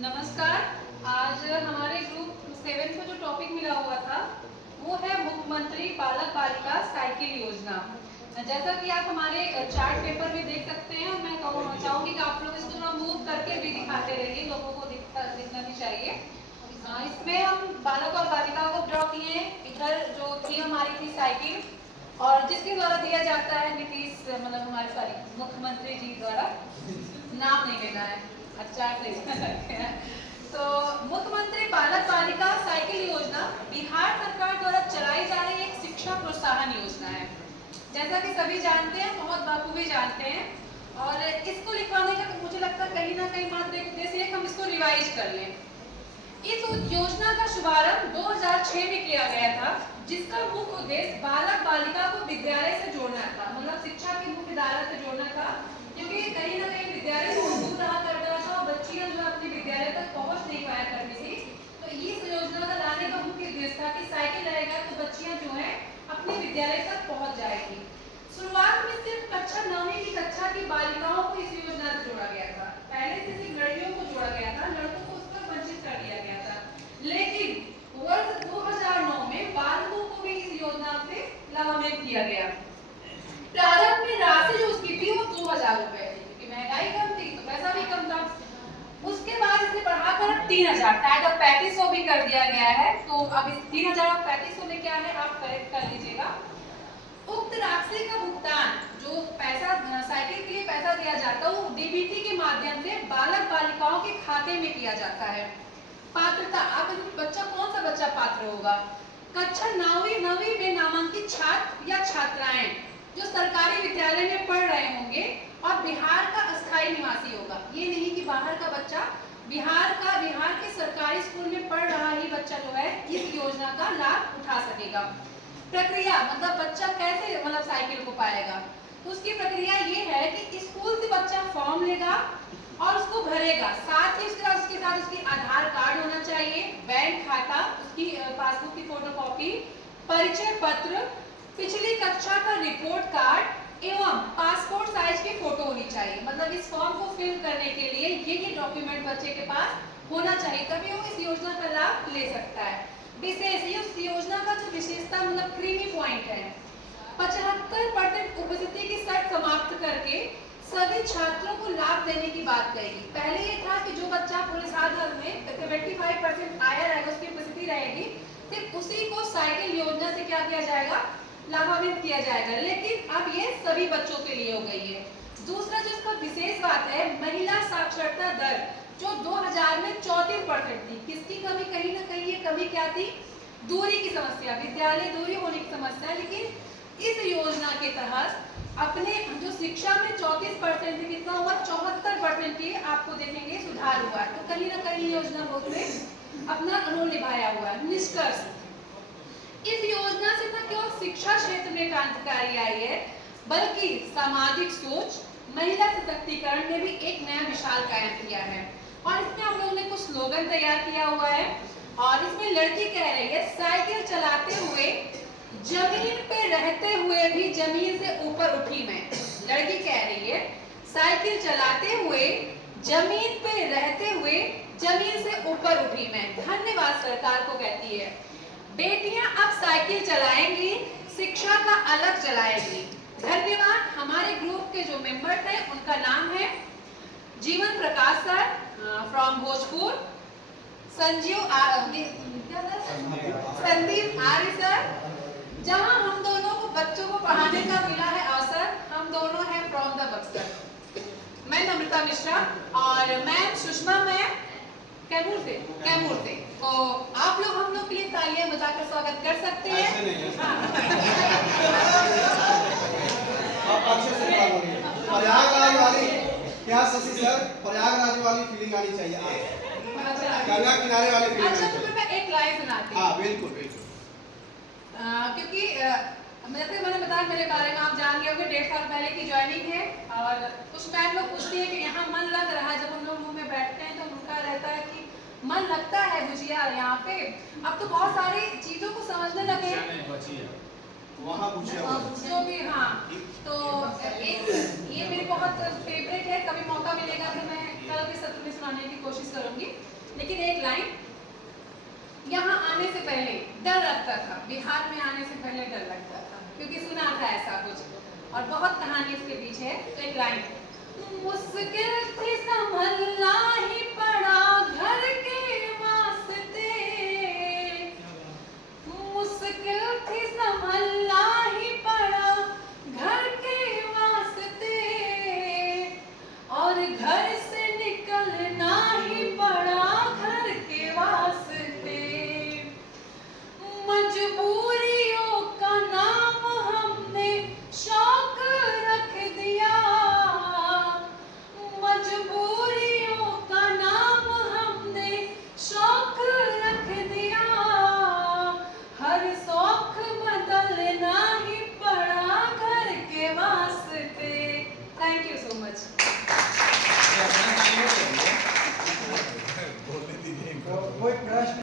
नमस्कार। आज हमारे ग्रुप 7 को जो टॉपिक मिला हुआ था वो है मुख्यमंत्री बालक बालिका साइकिल योजना। जैसा कि आप हमारे चार्ट पेपर में देख सकते हैं, और मैं चाहूंगी कि आप लोग इसको थोड़ा मूव करके भी दिखाते रहिए, लोगों को दिखना भी चाहिए। इसमें हम बालक और बालिकाओं को ड्रॉ किए। इधर जो थी हमारी थी साइकिल, और जिसके द्वारा दिया जाता है नीतीश मतलब हमारे मुख्यमंत्री जी द्वारा, नाम नहीं लेना है, अच्छा से रखे हैं। तो मुख्यमंत्री बालक बालिका साइकिल योजना बिहार सरकार द्वारा चलाई जा रही एक शिक्षा प्रोत्साहन योजना है। जैसा कि सभी जानते हैं, बहुत बखूबी जानते हैं, और इसको लिखवाने का मुझे लगता है कहीं ना कहीं मात्र एक उद्देश्य है, हम इसको रिवाइज कर लें। इस योजना का शुभारंभ 2006 में किया गया था, जिसका मुख्य उद्देश्य बालक बालिका को विद्यालय से जोड़ना था, मतलब शिक्षा की मुख्य धारा से जोड़ना था, क्योंकि कहीं ना कहीं विद्यालय से दूर रहा करता था और बच्चियां जो अपने विद्यालय तक पहुंच नहीं पाया करती थी। तो इस योजना का लाने का मुख्य उद्देश्य था कि साइकिल रहेगा तो बच्चियां जो है अपने विद्यालय तक पहुंच जाएगी। शुरुआत में सिर्फ कक्षा 9वीं की कक्षा की बालिकाओं को इस योजना से जोड़ा गया था। पहले से सिर्फ लड़कियों को जोड़ा गया था, लड़कों को उस पर वंचित कर दिया गया था। लेकिन वर्ष 2009 में बालकों को भी इस योजना से लाभान्वित किया गया। प्रारंभ में राशि जो उसकी थी वो 2000 रुपए थी, क्योंकि महंगाई कम थी तो पैसा भी कम था। उसके बाद इसे बढ़ाकर 3000, शायद अब 3500 भी कर दिया गया है। तो अब इस 3000 और 3500 में क्या है, आप करेक्ट कर लीजिएगा। उक्त राशि का भुगतान, जो पैसा साइकिल के लिए पैसा दिया जाता है, वो डीबीटी के माध्यम से बालक बालिकाओं के खाते में किया जाता है। पात्रता, अब बच्चा कौन सा बच्चा पात्र होगा? कक्षा 9वीं में नामांकित छात्र या छात्राएं जो सरकारी विद्यालय में पढ़ रहे होंगे और बिहार का अस्थायी निवासी होगा। ये नहीं कि बाहर का बच्चा, बिहार के सरकारी स्कूल में पढ़ रहा ही बच्चा जो है इस योजना का लाभ उठा सकेगा। प्रक्रिया, मतलब बच्चा कैसे मतलब साइकिल को पाएगा, तो उसकी प्रक्रिया ये है कि स्कूल से बच्चा फॉर्म लेगा और उसको भरेगा। साथ ही उसके साथ उसकी आधार कार्ड होना चाहिए, बैंक खाता, उसकी पासबुक की फोटोकॉपी, परिचय पत्र, पिछली कक्षा का रिपोर्ट कार्ड एवं पासपोर्ट साइज की फोटो होनी चाहिए। मतलब इस फॉर्म को फिल करने के लिए ये डॉक्यूमेंट बच्चे के पास होना चाहिए, तभी वो इस योजना का लाभ ले सकता है। विशेष, ये उस योजना का जो विशेषता मतलब क्रीमी पॉइंट है, 75% उपस्थिति की शर्त समाप्त करके सभी छात्रों को लाभ देने की बात कही। पहले ये था कि जो बच्चा पूरे साल भर में 75% आया रहेगा, उसकी उपस्थिति रहेगी, सिर्फ उसी को साइकिल योजना से क्या किया जाएगा, लाभान्वित किया जाएगा। लेकिन अब ये सभी बच्चों के लिए हो गई है। दूसरा जो इसका विशेष बात है, महिला साक्षरता दर जो 2000 में 34% थी। किसकी कमी? कहीं ना कहीं ये कमी क्या थी, दूरी की समस्या, विद्यालय दूरी होने की समस्या। लेकिन इस योजना के तहत अपने जो शिक्षा में 34% कितना हुआ, 74% की आपको देखेंगे सुधार हुआ है। तो कहीं ना कहीं योजना बहुत में अपना रोल निभाया हुआ है। निष्कर्ष, इस योजना से न केवल शिक्षा क्षेत्र में क्रांतिकारी आई है, बल्कि सामाजिक सोच, महिला सशक्तिकरण में भी एक नया विशाल कायम किया है। और इसमें हम लोगों ने कुछ स्लोगन तैयार किया हुआ है, और इसमें लड़की कह रही है, साइकिल चलाते हुए जमीन पे रहते हुए भी जमीन से ऊपर उठी मैं। लड़की कह रही है, साइकिल चलाते हुए जमीन पे रहते हुए जमीन से ऊपर उठी मैं। धन्यवाद सरकार को कहती है। बेटियां अब साइकिल चलाएंगी, शिक्षा का अलग चलाएंगी। धन्यवाद। हमारे ग्रुप के जो मेंबर थे उनका नाम है Jeevan Prakash sir from Bhojpur, Sandeep Arya sir, जहां हम दोनों को बच्चों को पढ़ाने का मिला है अवसर, हम दोनों हैं फ्रॉम द बक्सर। मैं नम्रता मिश्रा और मैम सुषमा मैम कैमूर से। तो आप लोग हम लोग के लिए तालियां बजाकर स्वागत कर सकते हैं। प्रयागराज वाली क्या शशि सर, प्रयागराज वाली फीलिंग आनी चाहिए आज, गंगा किनारे वाली फीलिंग। अच्छा, तो मैं एक लाइन सुनाती हूँ। हाँ बिल्कुल बिल्कुल। क्योंकि मैंने बताया मेरे बारे में आप जान गए होंगे, 1.5 साल पहले की ज्वाइनिंग है, और कुछ मैम लोग पूछती है कि यहाँ मन लग रहा है। जब हम लोग रूम में बैठते हैं तो उनका रहता है कि मन लगता है बुझिया यहाँ पे। अब तो बहुत सारी चीजों को समझने लगे वहाँ जो भी। हाँ, तो एक ये मेरी बहुत फेवरेट है, कभी मौका मिलेगा तो मैं कल के सत्र में सुनाने की कोशिश करूंगी। एक लाइन, यहाँ आने से पहले डर लगता था, बिहार में आने से पहले डर लगता था, क्योंकि सुना था ऐसा कुछ और बहुत कहानी इसके पीछे है। तो एक लाइन, मुश्किल थी संभलना ही पड़ा घर के वास्ते, मुश्किल थी संभलना ही पड़ा घर के वास्ते, और घर से निकलना ही पड़ा घर के वास्ते। मजबूरियों का नाम हमने शौक रख दिया, मजबूरियों का नाम हमने शौक रख दिया, हर शौक बदलना ही पड़ा घर के वास्ते। Thank you so much. कोई प्रश्न